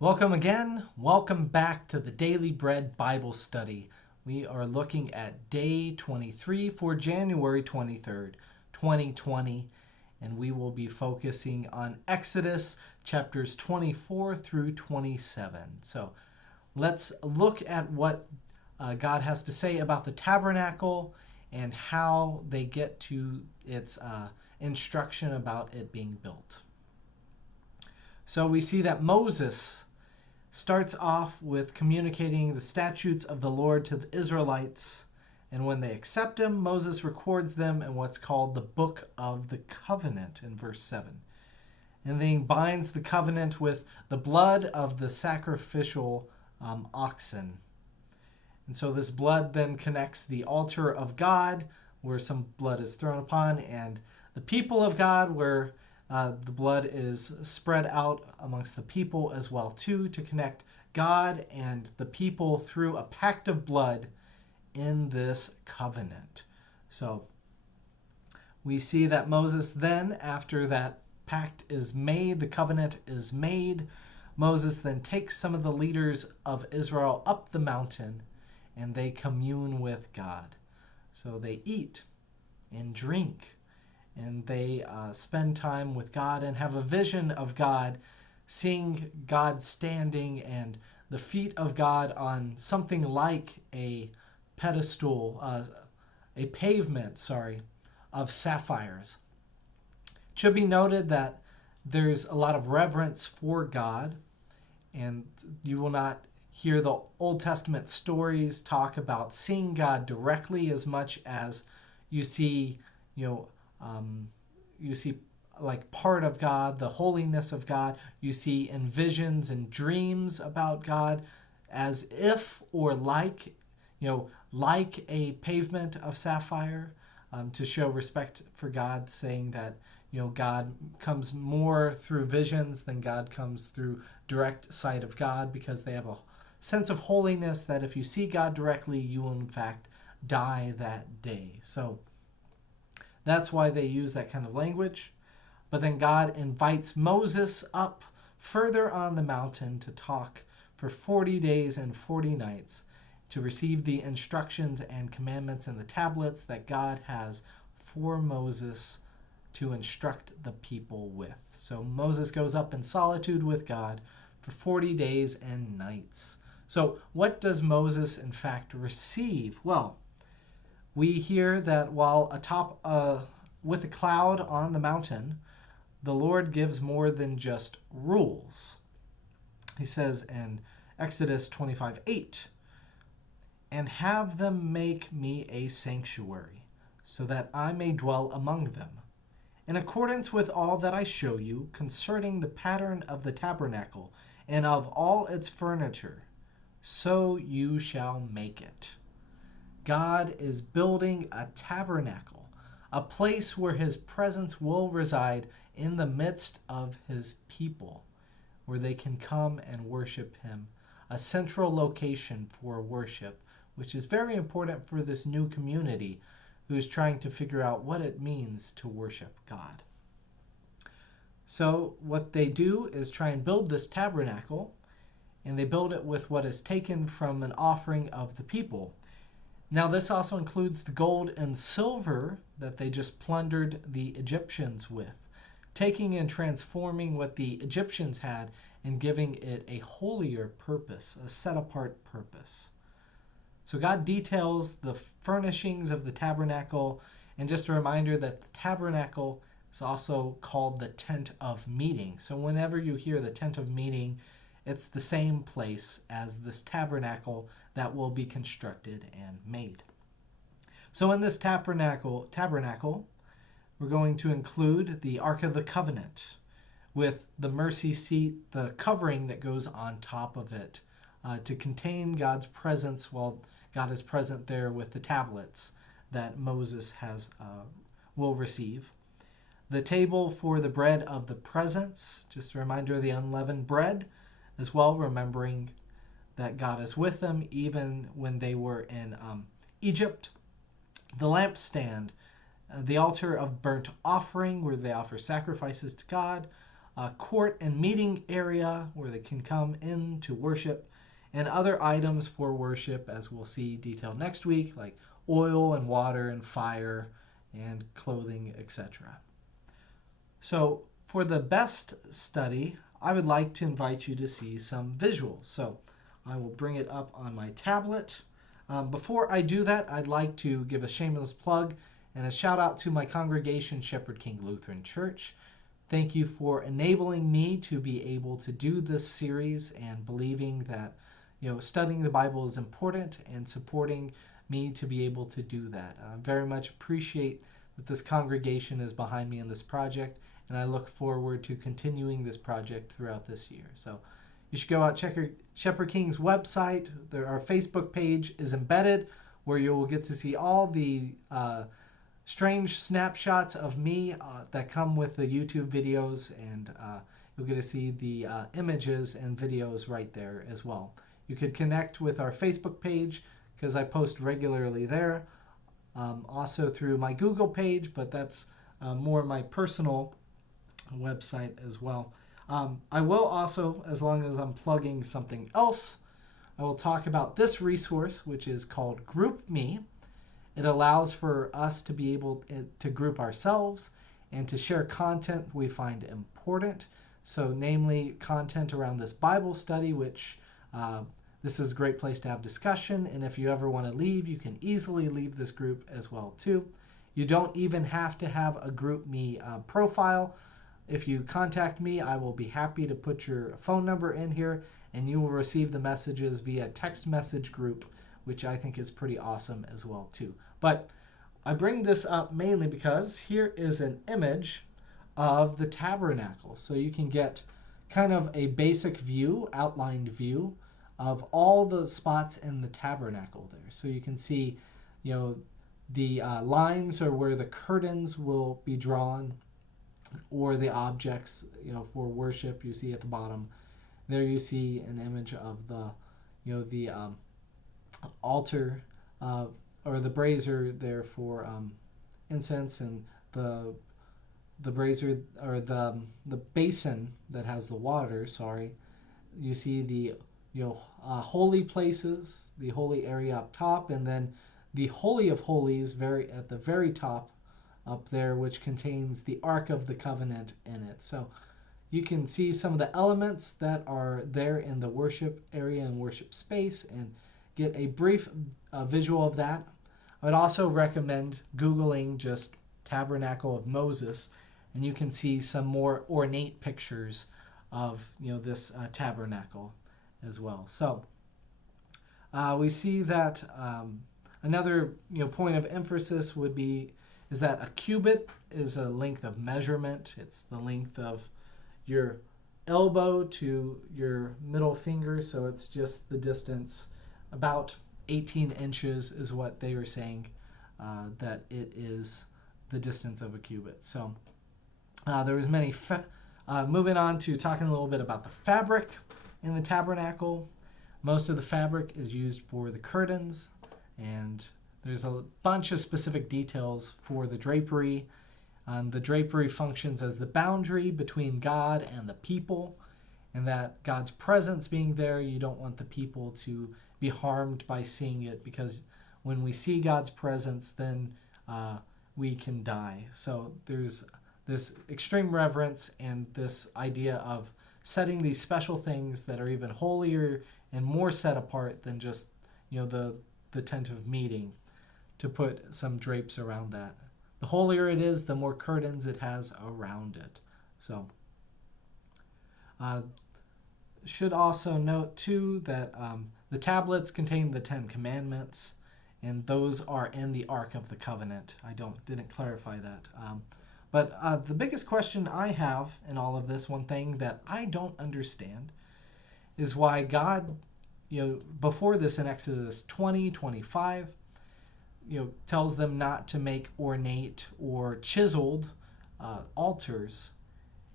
Welcome again. Welcome back to the Daily Bread Bible Study. We are looking at day 23 for January 23rd, 2020, and we will be focusing on Exodus chapters 24 through 27. So let's look at what God has to say about the tabernacle and how they get to its instruction about it being built. So we see that Moses starts off with communicating the statutes of the Lord to the Israelites. And when they accept him, Moses records them in what's called the Book of the Covenant in verse 7. And then he binds the covenant with the blood of the sacrificial oxen. And so this blood then connects the altar of God, where some blood is thrown upon, and the people of God, where the blood is spread out amongst the people as well too, to connect God and the people through a pact of blood in this covenant. So we see that Moses then, after that pact is made, the covenant is made, Moses then takes some of the leaders of Israel up the mountain and they commune with God. So they eat and drink and they spend time with God and have a vision of God, seeing God standing and the feet of God on something like a pedestal, a pavement, of sapphires. It should be noted that there's a lot of reverence for God, and you will not hear the Old Testament stories talk about seeing God directly as much as you see, you see like part of God, the holiness of God. You see in visions and dreams about God as if or like, like a pavement of sapphire, to show respect for God, saying that, God comes more through visions than God comes through direct sight of God, because they have a sense of holiness that if you see God directly, you will in fact die that day. So that's why they use that kind of language. But then God invites Moses up further on the mountain to talk for 40 days and 40 nights to receive the instructions and commandments and the tablets that God has for Moses to instruct the people with. So Moses goes up in solitude with God for 40 days and nights. So what does Moses in fact receive? Well, we hear that while atop with a cloud on the mountain, the Lord gives more than just rules. He says in Exodus 25:8, "And have them make me a sanctuary, so that I may dwell among them, in accordance with all that I show you concerning the pattern of the tabernacle and of all its furniture, so you shall make it." God is building a tabernacle, a place where his presence will reside in the midst of his people, where they can come and worship him, a central location for worship, which is very important for this new community who is trying to figure out what it means to worship God. So what they do is try and build this tabernacle, and they build it with what is taken from an offering of the people. Now, this also includes the gold and silver that they just plundered the Egyptians with, taking and transforming what the Egyptians had and giving it a holier purpose, a set-apart purpose. So God details the furnishings of the tabernacle, and just a reminder that the tabernacle is also called the tent of meeting. So whenever you hear the tent of meeting, it's the same place as this tabernacle that will be constructed and made. So in this tabernacle, we're going to include the Ark of the Covenant with the mercy seat, the covering that goes on top of it, to contain God's presence while God is present there with the tablets that Moses will receive. The table for the bread of the presence, just a reminder of the unleavened bread, as well, remembering that God is with them even when they were in Egypt. The lampstand, the altar of burnt offering, where they offer sacrifices to God, court and meeting area where they can come in to worship, and other items for worship, as we'll see detailed next week, like oil and water and fire and clothing, etc. So for the best study, I would like to invite you to see some visuals. So I will bring it up on my tablet. Before I do that, I'd like to give a shameless plug and a shout out to my congregation, Shepherd King Lutheran Church. Thank you for enabling me to be able to do this series and believing that studying the Bible is important and supporting me to be able to do that. I very much appreciate that this congregation is behind me in this project, and I look forward to continuing this project throughout this year. So you should go out, check Shepherd King's website. Our Facebook page is embedded, where you will get to see all the strange snapshots of me that come with the YouTube videos, and you'll get to see the images and videos right there as well. You could connect with our Facebook page because I post regularly there. Also through my Google page, but that's more my personal website as well. I will also, as long as I'm plugging something else, I will talk about this resource, which is called GroupMe. It allows for us to be able to group ourselves and to share content we find important. So namely content around this Bible study, which this is a great place to have discussion, and if you ever want to leave, you can easily leave this group as well too. You don't even have to have a GroupMe profile. If you contact me, I will be happy to put your phone number in here, and you will receive the messages via text message group, which I think is pretty awesome as well too. But I bring this up mainly because here is an image of the tabernacle, so you can get kind of a basic view, outlined view of all the spots in the tabernacle there. So you can see, the lines are where the curtains will be drawn, or the objects, for worship. You see at the bottom there, you see an image of the altar or the brazier there for incense, and the brazier, or the basin that has the water. You see the holy places, the holy area up top, and then the Holy of Holies at the very top up there, which contains the Ark of the Covenant in it. So you can see some of the elements that are there in the worship area and worship space and get a brief visual of that. I would also recommend Googling just Tabernacle of Moses, and you can see some more ornate pictures of this tabernacle as well. So we see that another point of emphasis is that a cubit is a length of measurement. It's the length of your elbow to your middle finger, so it's just the distance, about 18 inches is what they are saying that it is the distance of a cubit. So there was many moving on to talking a little bit about the fabric in the tabernacle. Most of the fabric is used for the curtains, and there's a bunch of specific details for the drapery. The drapery functions as the boundary between God and the people, and that God's presence being there, you don't want the people to be harmed by seeing it, because when we see God's presence, then we can die. So there's this extreme reverence and this idea of setting these special things that are even holier and more set apart than just the tent of meeting, to put some drapes around that. The holier it is, the more curtains it has around it. So should also note too that the tablets contain the 10 Commandments, and those are in the Ark of the Covenant. I didn't clarify that. But the biggest question I have in all of this, one thing that I don't understand, is why God, before this in Exodus 20:25, tells them not to make ornate or chiseled altars,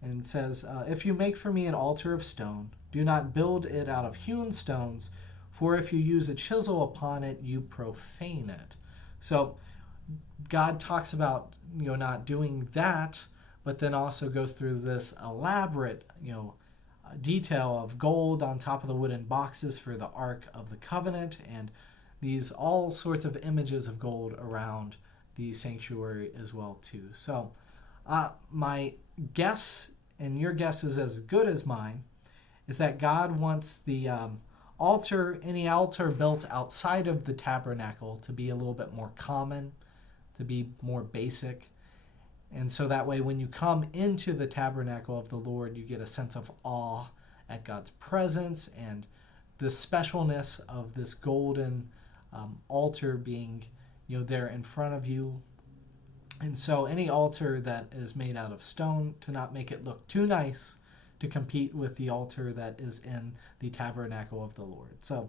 and says, if you make for me an altar of stone, do not build it out of hewn stones, for if you use a chisel upon it, you profane it. So God talks about not doing that, but then also goes through this elaborate, detail of gold on top of the wooden boxes for the Ark of the Covenant, and these all sorts of images of gold around the sanctuary as well too. So my guess, and your guess is as good as mine, is that God wants the any altar built outside of the tabernacle to be a little bit more common, to be more basic. And so that way, when you come into the tabernacle of the Lord, you get a sense of awe at God's presence and the specialness of this golden altar being, there in front of you. And so any altar that is made out of stone, to not make it look too nice to compete with the altar that is in the tabernacle of the Lord. So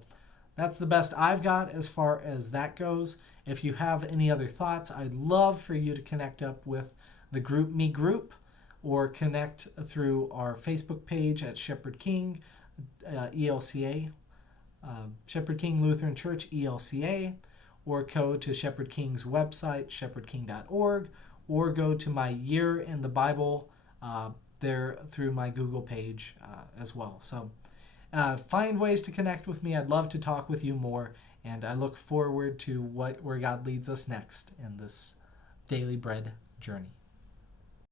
that's the best I've got as far as that goes. If you have any other thoughts, I'd love for you to connect up with the Group Me group, or connect through our Facebook page at Shepherd King ELCA, Shepherd King Lutheran Church ELCA, or go to Shepherd King's website, shepherdking.org, or go to my Year in the Bible there through my Google page as well. So find ways to connect with me. I'd love to talk with you more, and I look forward to where God leads us next in this Daily Bread journey.